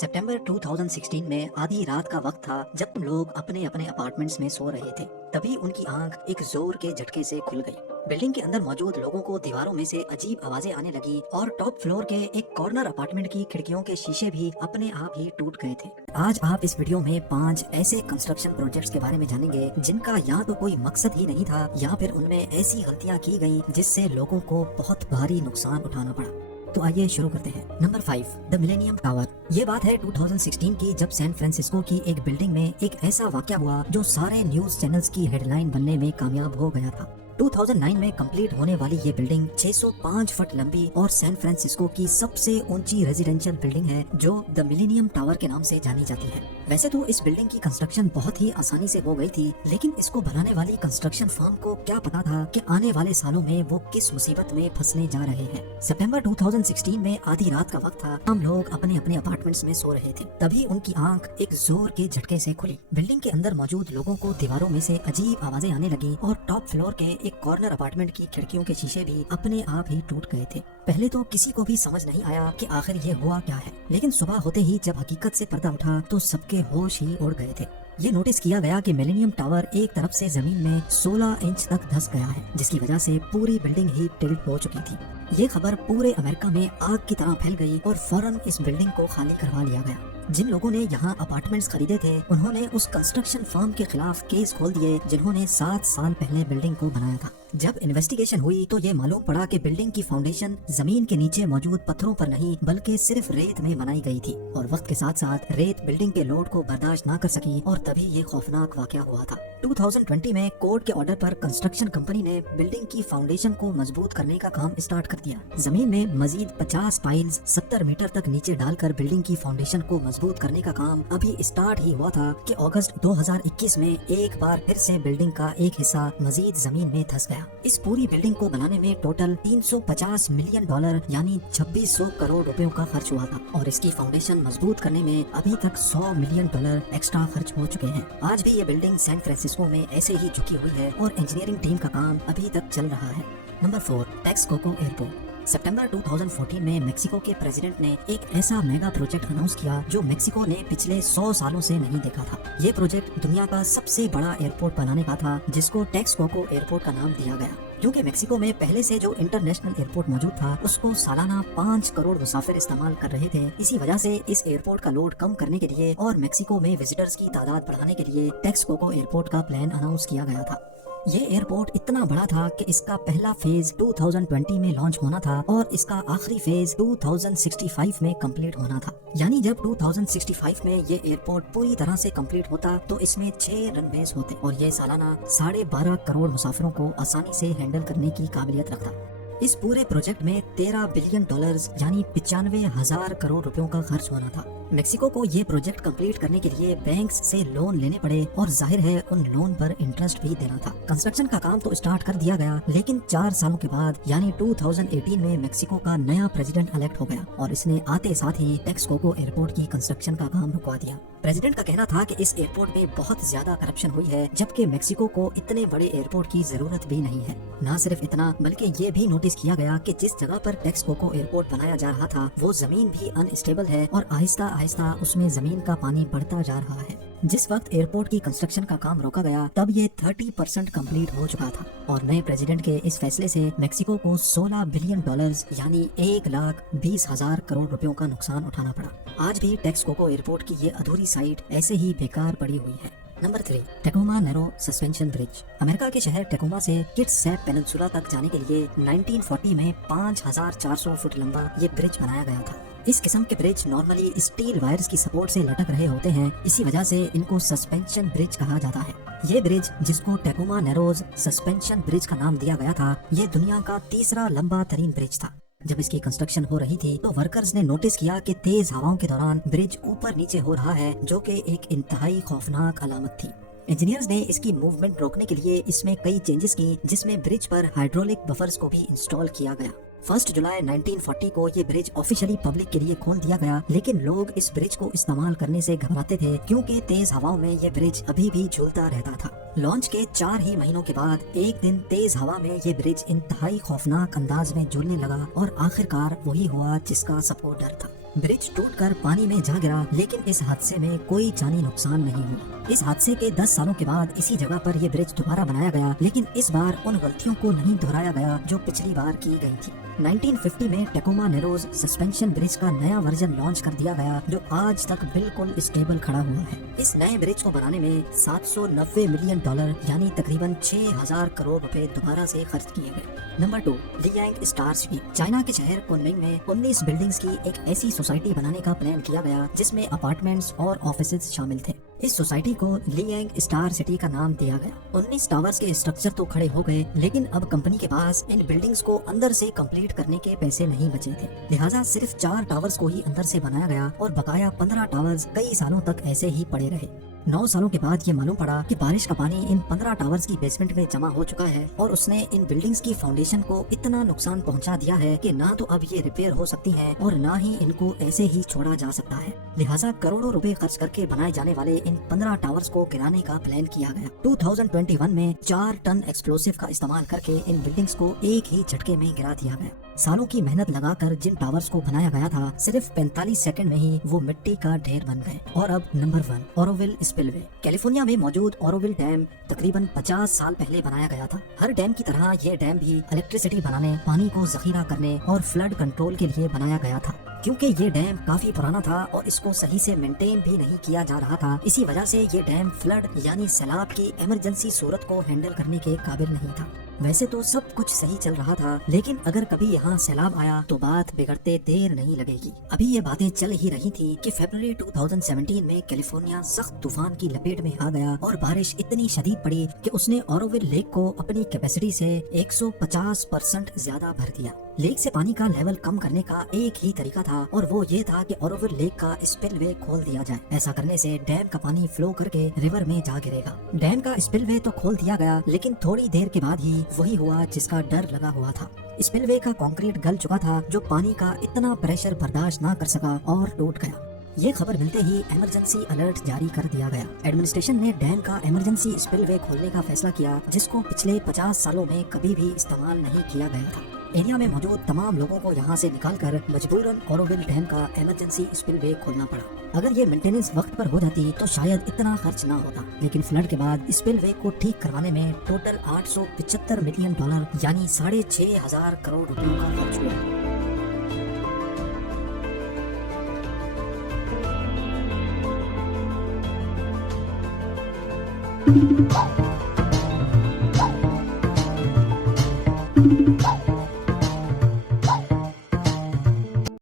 सितंबर 2016 में आधी रात का वक्त था जब लोग अपने अपने अपार्टमेंट्स में सो रहे थे। तभी उनकी आंख एक जोर के झटके से खुल गई। बिल्डिंग के अंदर मौजूद लोगों को दीवारों में से अजीब आवाजें आने लगी और टॉप फ्लोर के एक कॉर्नर अपार्टमेंट की खिड़कियों के शीशे भी अपने आप ही टूट गए थे। आज आप इस वीडियो में 5 ऐसे कंस्ट्रक्शन प्रोजेक्ट्स के बारे में जानेंगे जिनका या तो कोई मकसद ही नहीं था या फिर उनमें ऐसी गलतियां की गई जिससे लोगों को बहुत भारी नुकसान उठाना पड़ा। तो आइए शुरू करते हैं। Number 5, the millennium tower. ये बात है 2016 की, जब सैन फ्रांसिस्को की एक बिल्डिंग में एक ऐसा वाकया हुआ जो सारे न्यूज चैनल्स की हेडलाइन बनने में कामयाब हो गया था। 2009 में कंप्लीट होने वाली ये बिल्डिंग 605 फुट लंबी और सैन फ्रांसिस्को की सबसे ऊंची रेजिडेंशियल बिल्डिंग है जो द मिलेनियम टावर के नाम से जानी जाती है। वैसे तो इस बिल्डिंग की कंस्ट्रक्शन बहुत ही आसानी से हो गई थी, लेकिन इसको बनाने वाली कंस्ट्रक्शन फर्म को क्या पता था कि आने वाले सालों में वो किस मुसीबत में फंसने जा रहे हैं। सितंबर 2016 में आधी रात का वक्त था। हम लोग अपने अपने अपार्टमेंट्स में सो रहे थे। तभी उनकी आंख एक जोर के झटके से खुली। बिल्डिंग के अंदर मौजूद लोगों को दीवारों में से अजीब आवाजें आने लगी और टॉप फ्लोर के एक कॉर्नर अपार्टमेंट की खिड़कियों के शीशे भी अपने आप ही टूट गए थे। पहले तो किसी को भी समझ नहीं आया कि आखिर ये हुआ क्या है, लेकिन सुबह होते ही जब हकीकत से पर्दा उठा तो सबके होश ही उड़ गए थे। ये नोटिस किया गया कि मिलेनियम टावर एक तरफ से जमीन में 16 इंच तक धंस गया है, जिसकी वजह से पूरी बिल्डिंग ही टिल्ट हो चुकी थी। ये खबर पूरे अमेरिका में आग की तरह फैल गई और फौरन इस बिल्डिंग को खाली करवा लिया गया। जिन लोगों ने यहाँ अपार्टमेंट्स खरीदे थे उन्होंने उस कंस्ट्रक्शन फर्म के खिलाफ केस खोल दिए जिन्होंने 7 साल पहले बिल्डिंग को बनाया था। जब इन्वेस्टिगेशन हुई तो ये मालूम पड़ा कि बिल्डिंग की फाउंडेशन जमीन के नीचे मौजूद पत्थरों पर नहीं बल्कि सिर्फ रेत में बनाई गई थी और वक्त के साथ साथ रेत बिल्डिंग के लोड को बर्दाश्त न कर सकी और तभी ये खौफनाक वाकया हुआ था। 2020 में कोर्ट के ऑर्डर पर कंस्ट्रक्शन कंपनी ने बिल्डिंग की फाउंडेशन को मजबूत करने का काम स्टार्ट कर दिया। जमीन में मजीद 50 पाइल्स 70 मीटर तक नीचे डालकर बिल्डिंग की फाउंडेशन को मजबूत करने का काम अभी स्टार्ट ही हुआ था कि अगस्त 2021 में एक बार फिर से बिल्डिंग का एक हिस्सा मजीद जमीन में धंस गया। इस पूरी बिल्डिंग को बनाने में टोटल $350 मिलियन यानी 2600 करोड़ रुपयों का खर्च हुआ था और इसकी फाउंडेशन मजबूत करने में अभी तक $100 मिलियन एक्स्ट्रा खर्च हो चुके हैं। आज भी ये बिल्डिंग सैन फ्रांसिस्को में ऐसे ही झुकी हुई है और इंजीनियरिंग टीम का काम अभी तक चल रहा है। Number 4, Texcoco airport. सितंबर 2014 में मेक्सिको के प्रेसिडेंट ने एक ऐसा मेगा प्रोजेक्ट अनाउंस किया जो मेक्सिको ने पिछले 100 सालों से नहीं देखा था। ये प्रोजेक्ट दुनिया का सबसे बड़ा एयरपोर्ट बनाने का था जिसको टेक्सकोको एयरपोर्ट का नाम दिया गया, क्योंकि मेक्सिको में पहले से जो इंटरनेशनल एयरपोर्ट मौजूद था उसको सालाना 5 करोड़ मुसाफिर इस्तेमाल कर रहे थे। इसी वजह से इस एयरपोर्ट का लोड कम करने के लिए और मेक्सिको में विजिटर्स की तादाद बढ़ाने के लिए टेक्सकोको एयरपोर्ट का प्लान अनाउंस किया गया था। ये एयरपोर्ट इतना बड़ा था कि इसका पहला फेज 2020 में लॉन्च होना था और इसका आखिरी फेज 2065 में कंप्लीट होना था। यानी जब 2065 में ये एयरपोर्ट पूरी तरह से कंप्लीट होता तो इसमें 6 रनवेज होते और ये सालाना 12.5 करोड़ मुसाफिरों को आसानी से हैंडल करने की काबिलियत रखता। इस पूरे प्रोजेक्ट में $13 बिलियन यानी 95,000 करोड़ रुपयों का खर्च होना था। मेक्सिको को ये प्रोजेक्ट कंप्लीट करने के लिए बैंक्स से लोन लेने पड़े और जाहिर है उन लोन पर इंटरेस्ट भी देना था। कंस्ट्रक्शन का काम तो स्टार्ट कर दिया गया, लेकिन 4 सालों के बाद यानी 2018 में मेक्सिको का नया प्रेसिडेंट इलेक्ट हो गया और इसने आते साथ ही टेक्सकोको एयरपोर्ट की कंस्ट्रक्शन का काम रुकवा दिया। प्रेसिडेंट का कहना था कि इस एयरपोर्ट में बहुत ज्यादा करप्शन हुई है, जबकि मेक्सिको को इतने बड़े एयरपोर्ट की जरूरत भी नहीं है। न सिर्फ इतना बल्कि ये भी नोटिस किया गया कि जिस जगह पर टेक्सकोको एयरपोर्ट बनाया जा रहा था वो जमीन भी अनस्टेबल है और आहिस्ता आहिस्ता उसमें जमीन का पानी बढ़ता जा रहा है। जिस वक्त एयरपोर्ट की कंस्ट्रक्शन का काम रोका गया तब ये 30% कंप्लीट हो चुका था और नए प्रेसिडेंट के इस फैसले से मेक्सिको को $16 बिलियन यानी 1,20,000 करोड़ रुपयों का नुकसान उठाना पड़ा। आज भी टेक्सकोको एयरपोर्ट की ये अधूरी साइट ऐसे ही बेकार पड़ी हुई है। Number 3, Tacoma narrow suspension bridge. America के शहर टेकोमा से किट्सैप पेनिनसुला तक जाने के लिए 1940 में 5,400 फुट लंबा ये ब्रिज बनाया गया था। इस किस्म के ब्रिज नॉर्मली स्टील वायर्स की सपोर्ट से लटक रहे होते हैं, इसी वजह से इनको सस्पेंशन ब्रिज कहा जाता है। ये ब्रिज, जिसको टेकोमा नैरोज सस्पेंशन ब्रिज का नाम दिया गया था, ये दुनिया का तीसरा लंबा तरीन ब्रिज था। जब इसकी कंस्ट्रक्शन हो रही थी तो वर्कर्स ने नोटिस किया कि तेज हवाओं के दौरान ब्रिज ऊपर नीचे हो रहा है, जो कि एक इंतहाई खौफनाक अलामत थी। इंजीनियर्स ने इसकी मूवमेंट रोकने के लिए इसमें कई चेंजेस की, जिसमें ब्रिज पर हाइड्रोलिक बफर्स को भी इंस्टॉल किया गया। 1 जुलाई 1940 को ये ब्रिज ऑफिशियली पब्लिक के लिए खोल दिया गया, लेकिन लोग इस ब्रिज को इस्तेमाल करने से घबराते थे क्योंकि तेज हवाओं में ये ब्रिज अभी भी झूलता रहता था। लॉन्च के 4 ही महीनों के बाद एक दिन तेज हवा में ये ब्रिज इंतहाई खौफनाक अंदाज में झूलने लगा और आखिरकार वही हुआ जिसका सबको डर था। ब्रिज टूटकर पानी में जा गिरा, लेकिन इस हादसे में कोई जानी नुकसान नहीं हुआ। इस हादसे के 10 सालों के बाद इसी जगह पर यह ब्रिज दोबारा बनाया गया, लेकिन इस बार उन गलतियों को नहीं दोहराया गया जो पिछली बार की गई थी। 1950 में टेकोमा नेरोज सस्पेंशन ब्रिज का नया वर्जन लॉन्च कर दिया गया, जो आज तक बिल्कुल स्टेबल खड़ा हुआ है। इस नए ब्रिज को बनाने में $790 मिलियन यानी तकरीबन 6000 करोड़ रुपए दोबारा से खर्च किए गए। Number 2, Liang star city. China के शहर कुनमिंग में 19 बिल्डिंग्स की एक ऐसी सोसाइटी बनाने का प्लान किया गया जिसमें अपार्टमेंट्स और ऑफिसेज शामिल थे। इस सोसाइटी को लियांग स्टार सिटी का नाम दिया गया। 19 टावर्स के स्ट्रक्चर तो खड़े हो गए, लेकिन अब कंपनी के पास इन बिल्डिंग्स को अंदर से कंप्लीट करने के पैसे नहीं बचे थे। लिहाजा सिर्फ 4 टावर्स को ही अंदर से बनाया गया और बकाया 15 टावर्स कई सालों तक ऐसे ही पड़े रहे। 9 सालों के बाद ये मालूम पड़ा कि बारिश का पानी इन 15 टावर्स की बेसमेंट में जमा हो चुका है और उसने इन बिल्डिंग्स की फाउंडेशन को इतना नुकसान पहुंचा दिया है कि ना तो अब ये रिपेयर हो सकती हैं और ना ही इनको ऐसे ही छोड़ा जा सकता है। लिहाजा करोड़ों रुपए खर्च करके बनाए जाने वाले इन 15 टावर्स को गिराने का प्लान किया गया। 2021 में 4 टन एक्सप्लोसिव का इस्तेमाल करके इन बिल्डिंग्स को एक ही झटके में गिरा दिया गया। सालों की मेहनत लगाकर जिन टावर्स को बनाया गया था, सिर्फ 45 सेकंड में ही वो मिट्टी का ढेर बन गए। और अब नंबर 1, ओरोविल स्पिलवे। कैलिफोर्निया में मौजूद ओरोविल डैम तकरीबन 50 साल पहले बनाया गया था। हर डैम की तरह ये डैम भी इलेक्ट्रिसिटी बनाने, पानी को जखीरा करने और फ्लड कंट्रोल के लिए बनाया गया था। क्योंकि ये डैम काफी पुराना था और इसको सही से मेंटेन भी नहीं किया जा रहा था, इसी वजह से ये डैम फ्लड यानी सैलाब की इमरजेंसी सूरत को हैंडल करने के काबिल नहीं था। वैसे तो सब कुछ सही चल रहा था, लेकिन अगर कभी यहाँ सैलाब आया तो बात बिगड़ते देर नहीं लगेगी। अभी ये बातें चल ही रही थी कि फरवरी 2017 में कैलिफोर्निया सख्त तूफान की लपेट में आ गया और बारिश इतनी शदीद पड़ी कि उसने ओरोविल लेक को अपनी कैपेसिटी से 150% ज्यादा भर दिया। लेक से पानी का लेवल कम करने का एक ही तरीका था और वो ये था कि ओरोविल लेक का स्पिलवे खोल दिया जाए। ऐसा करने से डैम का पानी फ्लो करके रिवर में जा गिरेगा। डैम का स्पिलवे तो खोल दिया गया, लेकिन थोड़ी देर के बाद ही वही हुआ जिसका डर लगा हुआ था। स्पिलवे का कंक्रीट गल चुका था, जो पानी का इतना प्रेशर बर्दाश्त ना कर सका और टूट गया। ये खबर मिलते ही इमरजेंसी अलर्ट जारी कर दिया गया। एडमिनिस्ट्रेशन ने डैम का इमरजेंसी स्पिलवे खोलने का फैसला किया, जिसको पिछले 50 सालों में कभी भी इस्तेमाल नहीं किया गया था। एरिया में मौजूद तमाम लोगों को यहाँ से निकालकर मजबूरन ओरोविल डैम का इमरजेंसी स्पिलवे खोलना पड़ा। अगर ये मेंटेनेंस वक्त पर हो जाती तो शायद इतना खर्च ना होता, लेकिन फ्लड के बाद स्पिलवे को ठीक करवाने में टोटल $875 मिलियन यानी 6500 करोड़ रुपयों का खर्च हुआ।